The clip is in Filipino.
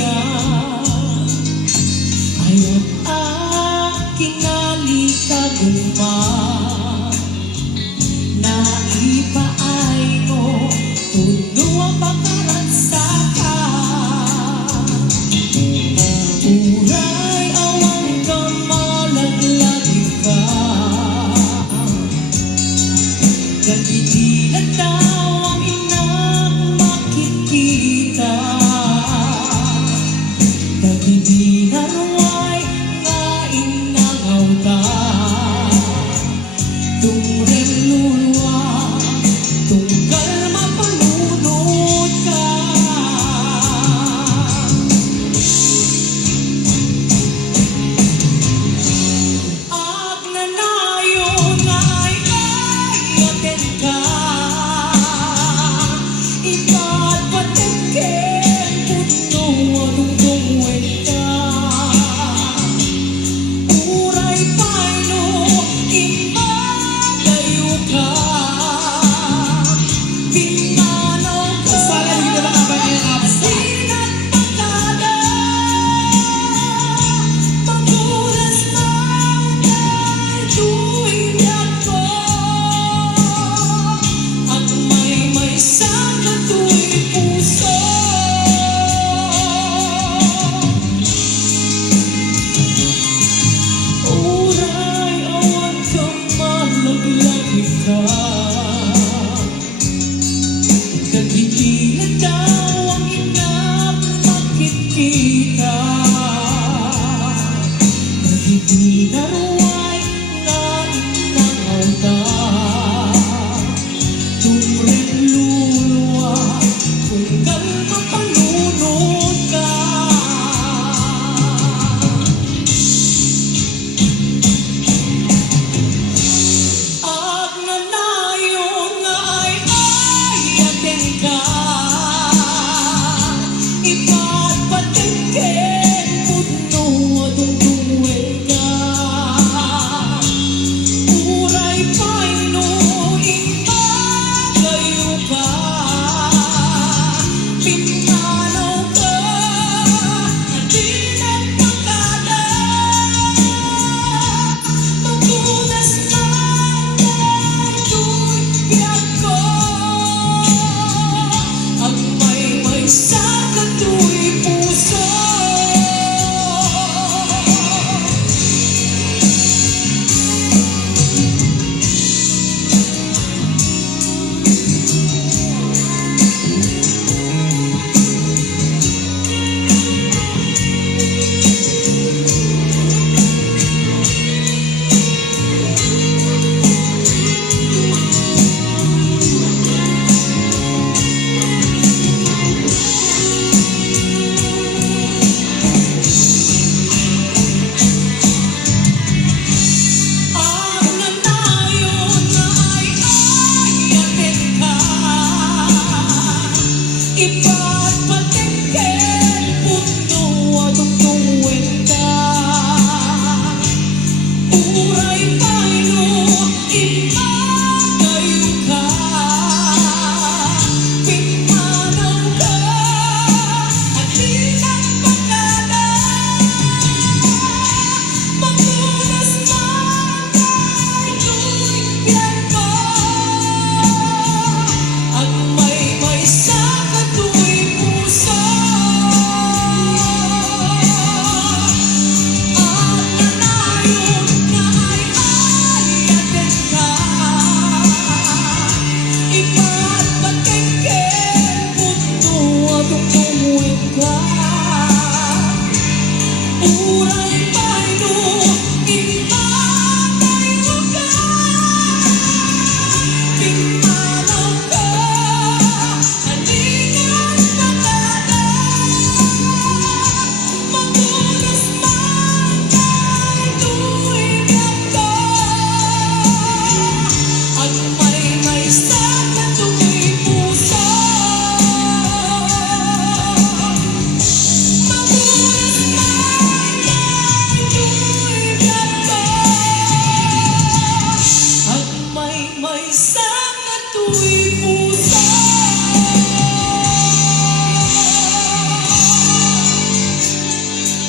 kahiyan ay ang aking nalikagumang naipaay mo tuno ang pagkaransakan. Uray awang ka malaglagi ka, nagdidilat daw ang inang makikita. Nagdidinarway nga inangaw ta, tungren lulwa, tunggal mapalunod ka. Ag nanayon nga ay ayaten ka, iba't patengken puno tungtungwen ka. Uray paino imadayo ka, pinanaw ka, asinat pagkada, pagkulas ng tuwing ko, at may sana tuwing puso. Uray awan ka malaglagi ka, nagdidilat daw ang inang makikita. Nagdidinarway nga inangaw ka, tungren lulwa, tunggal mapalunod ka. Ag nanayon nga ay ayaten ka, iba't patengken puno tungtungwen ka. Uray paino imadayo ka, pinanaw ka, asinat pagkada, pagkulas ng tuwing ko, at may sana tuwing puso. Ag nanayon nga ay ayaten ka, iba't patengken puno tungtungwen ka. Uray paino imadayo ka, pinanaw ka, asinat pagkada, pagkulas ng tuwing ko, at may sana tuwing puso. Ag nanayon nga ay ayaten ka, iba't patengken puno tungtungwen ka. Uray paino imadayo ka, pinanaw ka, asinat pagkada, pagkulas ng tuwing ko, at may sana tuwing puso. Pagkulas ng tuwing ko, at may sana tuwing